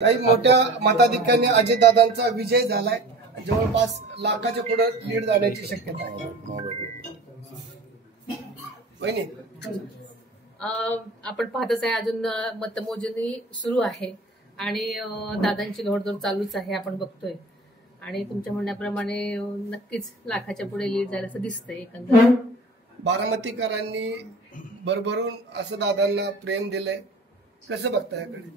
काही मोठ्या मताधिक्याने अजितदादांचा विजय झालाय, जवळपास लाखाच्या पुढे लीड जाण्याची शक्यता आहे. वहिनी, आपण पाहतच आहे अजून मतमोजणी सुरू आहे आणि दादांची घोडदौड चालूच आहे, आपण बघतोय. आणि तुमच्या म्हणण्याप्रमाणे नक्कीच लाखाच्या पुढे लीड जायला असं दिसतंय. एकंदर बारामतीकरांनी भरभरून असं दादांना प्रेम दिलंय, कसं बघताय याकडे?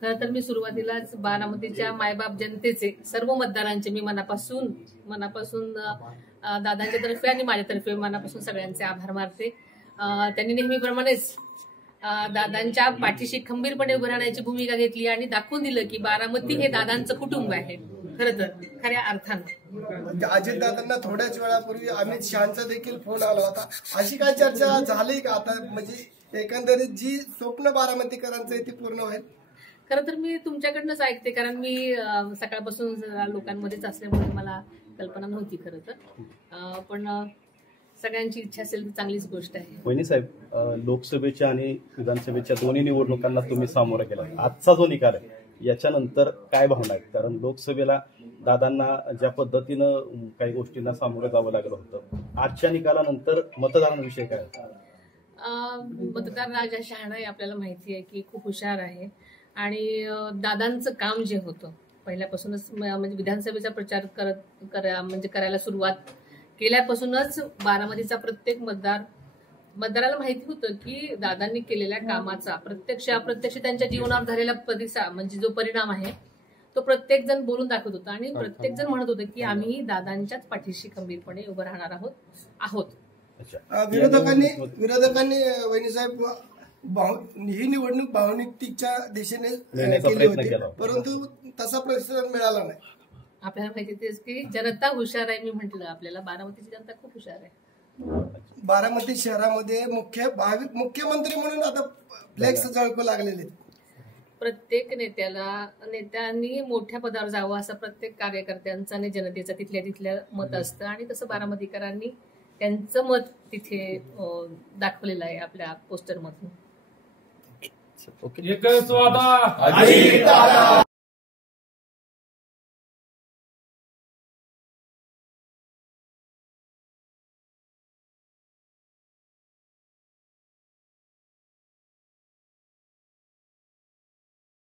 खरं तर मी सुरुवातीलाच बारामतीच्या मायबाप जनतेचे सर्व मतदारांचे मी मनापासून दादांच्या तर्फे आणि माझ्यातर्फे मनापासून सगळ्यांचे आभार मानते. त्यांनी नेहमीप्रमाणेच दादांच्या पाठीशी खंबीरपणे उभं राहण्याची भूमिका घेतली आणि दाखवून दिलं की बारामती हे दादांचं कुटुंब आहे. खरं तर खऱ्या अर्थानं अजितदादांना थोड्याच वेळापूर्वी अमित शहाचा देखील फोन आला होता. अशी काय चर्चा झाली का आता? म्हणजे एकंदरीत जी स्वप्न बारामतीकरांचं ती पूर्ण होईल? खरं तर मी तुमच्याकडनंच ऐकते, कारण मी सकाळपासून लोकांमध्येच असल्यामुळे मला कल्पना नव्हती खरं तर. पण सगळ्यांची इच्छा असेल तर चांगलीच गोष्ट आहे. वहिनी साहेब, लोकसभेच्या आणि विधानसभेच्या दोन्ही निवडणुकांना तुम्ही सामोरं गेला. आजचा जो निकाल आहे याच्यानंतर काय भावना आहेत? कारण लोकसभेला दादांना ज्या पद्धतीनं काही गोष्टींना सामोरं जावं लागलं होतं, आजच्या निकालानंतर मतदारांविषयी काय? मतदार राजा शहाणा आहे, आपल्याला माहिती आहे की खूप हुशार आहे. आणि दादांचं काम जे होतं पहिल्यापासूनच, म्हणजे विधानसभेचा प्रचार करायला सुरुवात केल्यापासूनच बारामतीचा प्रत्येक मतदाराला माहिती होतं की दादांनी केलेल्या कामाचा प्रत्यक्ष अप्रत्यक्ष त्यांच्या जीवनावर झालेला म्हणजे जो परिणाम आहे तो प्रत्येक जण बोलून दाखवत होता. आणि प्रत्येक जण म्हणत होतं की आम्ही दादांच्याच पाठीशी खंबीरपणे उभं राहणार आहोत. विरोधकांनी वहिनीसाहेब ही निवडणूक भावनिकतेच्या दिशेने केली होती, परंतु तसा प्रतिसाद मिळाला नाही. आपल्याला माहिती तेच की जनता हुशार आहे. मी म्हटलं आपल्याला बारामतीची जनता खूप हुशार आहे. बारामती शहरामध्ये मुख्यमंत्री म्हणून आता फ्लेक्स झळकू लागलेले. प्रत्येक नेत्यांनी मोठ्या पदावर जावं असं प्रत्येक कार्यकर्त्यांचं आणि जनतेचं तिथल्या मत असतं. आणि तसं बारामतीकरांनी त्यांचं मत तिथे दाखवलेलं आहे आपल्या पोस्टरमधून. एकच वादा